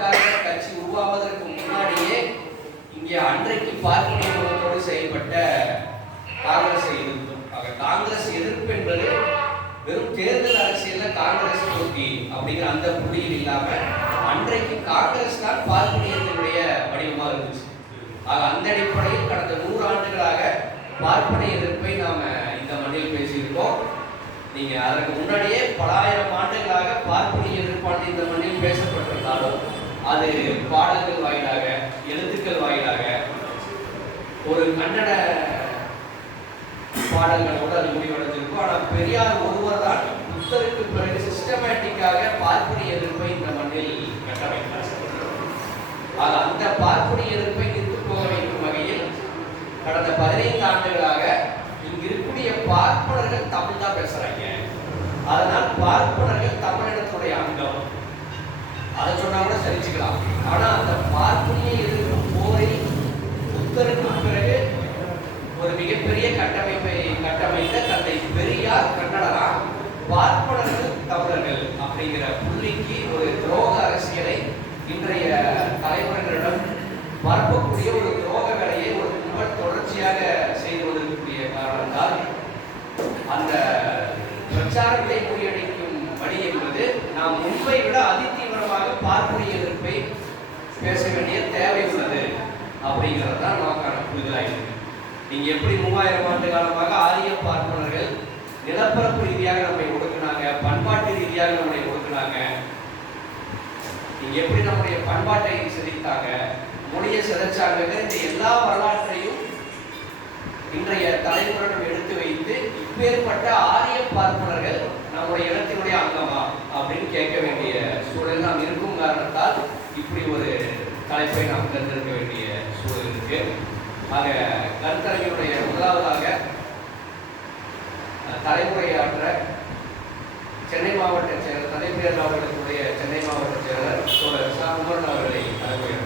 பாஜக கட்சி உருவாவதற்கு முன்னாடியே இங்கே அன்றைக்கு பார்ப்பனிய முகத்தோடு செயல்பட்ட காங்கிரஸை எதிர்த்தோம். காங்கிரஸ் எதிர்ப்பு என்பது வெறும் தேர்தல் அரசியல்ல காங்கிரஸ் போட்டி அப்படிங்கிற அந்த புள்ளியில் இல்லாம அன்றைக்கு காங்கிரஸ் தான் பார்ப்பனியத்தினுடைய வடிவமாக இருந்துச்சு. அந்த அடிப்படையில் கடந்த 100 ஆண்டுகளாக பார்ப்பனிய எதிர்ப்பை நாம இந்த மண்ணில் பேசியிருக்கோம். நீங்க அதற்கு முன்னாடியே பல ஆயிரம் ஆண்டுகளாக பார்ப்பனிய எதிர்ப்பானது இந்த மண்ணில் பேசப்பட்டிருந்தாலும் அது பாடல்கள் வாயிலாக, எழுத்துக்கள் வாயிலாக, ஒரு கன்னட பாடல்களோடு அது முடிவடைஞ்சிருக்கும். ஆனால் பெரியார் ஒருவர் தான் புத்தருக்கு பிறகு சிஸ்டமேட்டிக்காக பார்ப்பனிய எதிர்ப்பை இந்த மண்ணில் கட்டமைத்தார். அந்த பார்ப்பனிய எதிர்ப்பை நிறுத்து போக வைக்கும் வகையில் கடந்த 15 ஆண்டுகளாக இங்கு இருக்கக்கூடிய பார்ப்பனர்கள் தமிழ் தான் பேசுறாங்க. அதனால் பார்ப்பனர்கள் தமிழினத்துடைய அங்கம், அதை சொன்னா கூட சரிச்சுக்கலாம். ஆனா அந்த பார்ப்பனிய எதிர்ப்பு போரில் புத்தருக்கு பிறகு ஒரு மிகப்பெரிய கட்டமைப்பை கட்டமைத்த தந்தை பெரியார் கன்னடரா பார்ப்பனர்கள் தமிழர்கள் அப்படிங்கிற புள்ளிக்கு ஒரு துரோக அரசியலை இன்றைய தலைவர்களிடம் பரப்பக்கூடிய ஒரு துரோக வேலையை ஒரு கும்பல் தொடர்ச்சியாக செய்து கொண்டிருக்கக்கூடிய காரணத்தால் அந்த பிரச்சாரத்தை முறியடிக்கும் பணி என்பது நாம் முன்பை விட அதிதீவிரமாக பார்ப்பனிய எதிர்ப்பை பேச வேண்டிய தேவை உள்ளது அப்படிங்கிறது தான் நமக்கான புரிதலாக இருக்கு. நீங்க எப்படி 3000 ஆண்டு காலமாக ஆரிய பார்ப்பனர்கள் நிலப்பரப்பு ரீதியாக நம்மை ஒடுக்குனாங்க, பண்பாட்டு ரீதியாக நம்மை ஒடுக்குனாங்க, நீங்க எப்படி நம்முடைய பண்பாட்டை சிதைத்தாங்க, மொழியை சிதைச்சாங்க, இந்த எல்லா வரலாற்றையும் இன்றைய தலைமுறையிடம் எடுத்து வைத்து இப்பேற்பட்ட ஆரிய பார்ப்பனர்கள் நம்முடைய இனத்தினுடைய அங்கமா அப்படின்னு கேட்க வேண்டிய சூழல் நாம் இருக்கும் காரணத்தால் இப்படி ஒரு தலைப்பை நாம் தேர்ந்தெடுக்க வேண்டிய சூழல் இருக்கு. ஆக கருத்தரங்கினுடைய முதலாவதாக தலைமுறையாற்ற சென்னை மாவட்ட செயலர் தந்தை பெரியார் அவர்களுடைய சென்னை மாவட்ட செயலர் சோழர் சா. குமரன் அவர்களை தலைமுறை